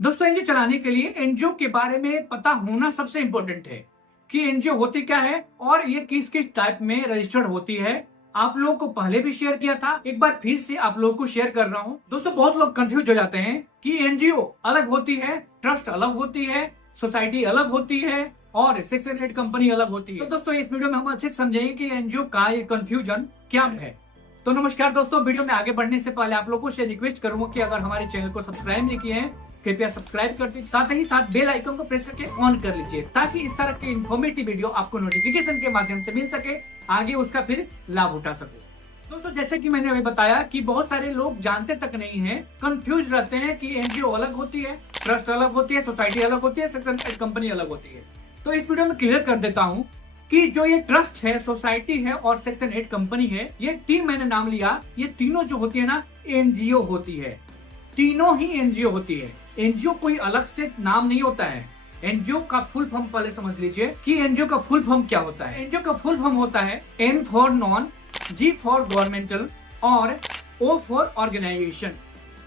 दोस्तों एनजीओ चलाने के लिए एनजीओ के बारे में पता होना सबसे इम्पोर्टेंट है कि एनजीओ होती क्या है और ये किस किस टाइप में रजिस्टर्ड होती है। आप लोगों को पहले भी शेयर किया था, एक बार फिर से आप लोगों को शेयर कर रहा हूँ। दोस्तों बहुत लोग कंफ्यूज हो जाते हैं कि एनजीओ अलग होती है, ट्रस्ट अलग होती है, सोसाइटी अलग होती है और सेक्शन 8 कंपनी अलग होती है। तो दोस्तों इस वीडियो में हम अच्छे से समझेंगे कि एनजीओ का ये कंफ्यूजन क्या है। तो नमस्कार दोस्तों, वीडियो में आगे बढ़ने से पहले आप लोगों से रिक्वेस्ट करूंगा कि अगर हमारे चैनल को सब्सक्राइब नहीं किए हैं कृपया सब्सक्राइब कर दीजिए, साथ ही साथ बेल आइकन को प्रेस करके ऑन कर लीजिए ताकि इस तरह के इन्फॉर्मेटिव वीडियो आपको नोटिफिकेशन के माध्यम से मिल सके, आगे उसका फिर लाभ उठा सको। दोस्तों जैसे कि मैंने अभी बताया कि बहुत सारे लोग जानते तक नहीं है, कंफ्यूज रहते हैं कि एनजीओ अलग होती है, ट्रस्ट अलग होती है, सोसाइटी अलग होती है, सेक्शन 8 कंपनी अलग होती है। तो इस वीडियो में क्लियर कर देता हूँ कि जो ये ट्रस्ट है, सोसाइटी है और सेक्शन 8 कंपनी है, ये तीन मैंने नाम लिया, ये तीनों जो होती है ना एनजीओ होती है। तीनों ही एनजीओ होती है। एनजीओ कोई अलग से नाम नहीं होता है। एनजीओ का फुल फॉर्म पहले समझ लीजिए कि एनजीओ का फुल फॉर्म क्या होता है। एनजीओ का फुल फॉर्म होता है N for non, G for governmental और ओ फॉर ऑर्गेनाइजेशन।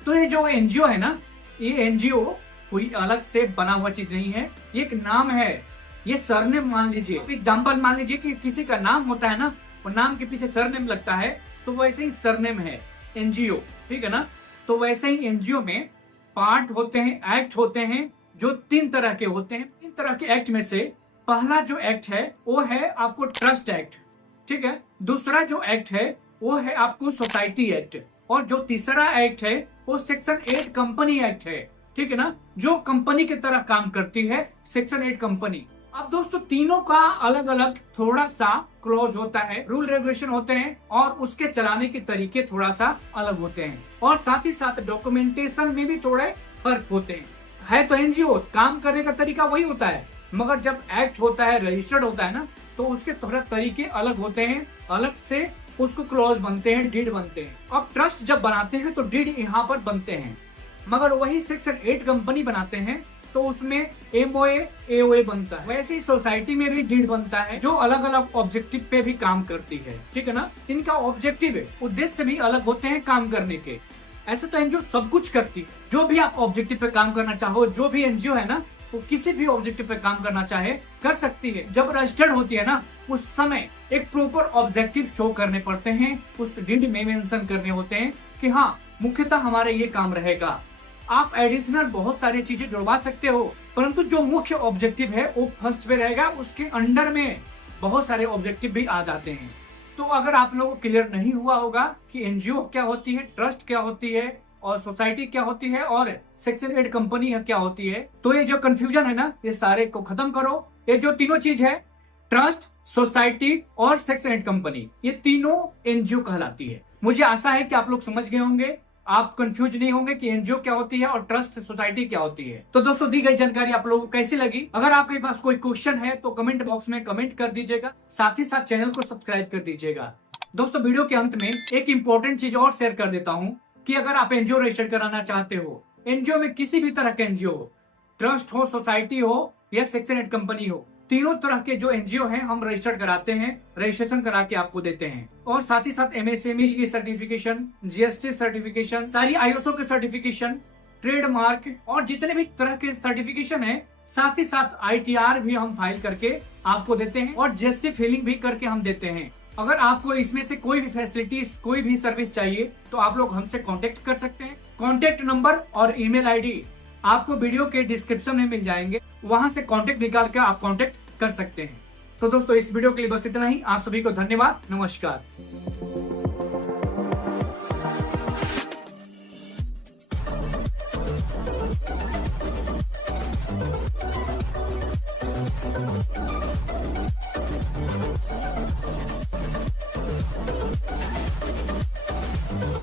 तो ये जो एनजीओ है ना, ये एनजीओ कोई अलग से बना हुआ चीज नहीं है, ये एक नाम है। ये सरनेम मान लीजिए, एग्जाम्पल मान लीजिए कि किसी का नाम होता है ना, और नाम के पीछे सरनेम लगता है, तो वैसे ही सरनेम है एनजीओ, ठीक है ना। तो वैसे ही एनजीओ में पार्ट होते हैं, एक्ट होते हैं, जो तीन तरह के होते हैं। तीन तरह के एक्ट में से पहला जो एक्ट है वो है आपको ट्रस्ट एक्ट, ठीक है। दूसरा जो एक्ट है वो है आपको सोसाइटी एक्ट, और जो तीसरा एक्ट है वो सेक्शन 8 कंपनी एक्ट है, ठीक है ना, जो कंपनी की तरह काम करती है, सेक्शन 8 कंपनी। अब दोस्तों तीनों का अलग अलग थोड़ा सा क्लॉज होता है, रूल रेगुलेशन होते हैं और उसके चलाने के तरीके थोड़ा सा अलग होते हैं, और साथ ही साथ डॉक्यूमेंटेशन में भी थोड़े फर्क होते हैं। है तो एनजीओ, काम करने का तरीका वही होता है, मगर जब एक्ट होता है, रजिस्टर्ड होता है ना, तो उसके थोड़े तरीके अलग होते हैं, अलग से उसको क्लॉज बनते हैं, डीड बनते हैं। अब ट्रस्ट जब बनाते हैं तो डीड यहाँ पर बनते हैं, मगर वही सेक्शन 8 कंपनी बनाते हैं तो उसमें एमओए एओए बनता है। वैसे ही सोसाइटी में भी डीड बनता है, जो अलग अलग ऑब्जेक्टिव पे भी काम करती है, ठीक है ना। इनका ऑब्जेक्टिव है, उद्देश्य भी अलग होते हैं काम करने के। ऐसे तो एनजीओ सब कुछ करती है, जो भी आप ऑब्जेक्टिव पे काम करना चाहो, जो भी एनजीओ है ना, वो किसी भी ऑब्जेक्टिव पे काम करना चाहे कर सकती है। जब रजिस्टर्ड होती है ना, उस समय एक प्रॉपर ऑब्जेक्टिव शो करने पड़ते हैं, उस डीड में मेंशन करने होते हैं कि हाँ मुख्यतः हमारा ये काम रहेगा। आप एडिशनल बहुत सारी चीजें जुड़वा सकते हो, परंतु जो मुख्य ऑब्जेक्टिव है वो फर्स्ट पे रहेगा, उसके अंडर में बहुत सारे ऑब्जेक्टिव भी आ जाते हैं। तो अगर आप लोगों को क्लियर नहीं हुआ होगा कि एनजीओ क्या होती है, ट्रस्ट क्या होती है और सोसाइटी क्या होती है और सेक्शन 8 कंपनी क्या होती है, तो ये जो कंफ्यूजन है ना, ये सारे को खत्म करो। ये जो तीनों चीज है, ट्रस्ट, सोसाइटी और सेक्शन 8 कंपनी, ये तीनों एनजीओ कहलाती है। मुझे आशा है कि आप लोग समझ गए होंगे, आप कंफ्यूज नहीं होंगे कि एनजीओ क्या होती है और ट्रस्ट सोसाइटी क्या होती है। तो दोस्तों दी गई जानकारी आप लोगों को कैसी लगी? अगर आपके पास कोई क्वेश्चन है तो कमेंट बॉक्स में कमेंट कर दीजिएगा, साथ ही साथ चैनल को सब्सक्राइब कर दीजिएगा। दोस्तों वीडियो के अंत में एक इंपॉर्टेंट चीज और शेयर कर देता हूँ कि अगर आप एनजीओ रजिस्टर कराना चाहते हो, एनजीओ में किसी भी तरह के एनजीओ हो, ट्रस्ट हो, सोसाइटी हो या सेक्शन 8 कंपनी हो, तीनों तरह के जो एनजीओ हैं हम रजिस्टर्ड कराते हैं, रजिस्ट्रेशन करा के आपको देते हैं। और साथ ही साथ एमएसएमई की सर्टिफिकेशन, जीएसटी सर्टिफिकेशन, सारी आईएसओ के सर्टिफिकेशन, ट्रेडमार्क और जितने भी तरह के सर्टिफिकेशन है, साथ ही साथ आईटीआर भी हम फाइल करके आपको देते हैं और जीएसटी फिलिंग भी करके हम देते हैं। अगर आपको इसमें से कोई भी फैसिलिटी, कोई भी सर्विस चाहिए तो आप लोग हमसे कॉन्टेक्ट कर सकते हैं। कॉन्टेक्ट नंबर और ईमेल आईडी आपको वीडियो के डिस्क्रिप्शन में मिल जाएंगे, वहां से कॉन्टेक्ट निकाल कर आप कॉन्टेक्ट कर सकते हैं। तो दोस्तों इस वीडियो के लिए बस इतना ही। आप सभी को धन्यवाद, नमस्कार।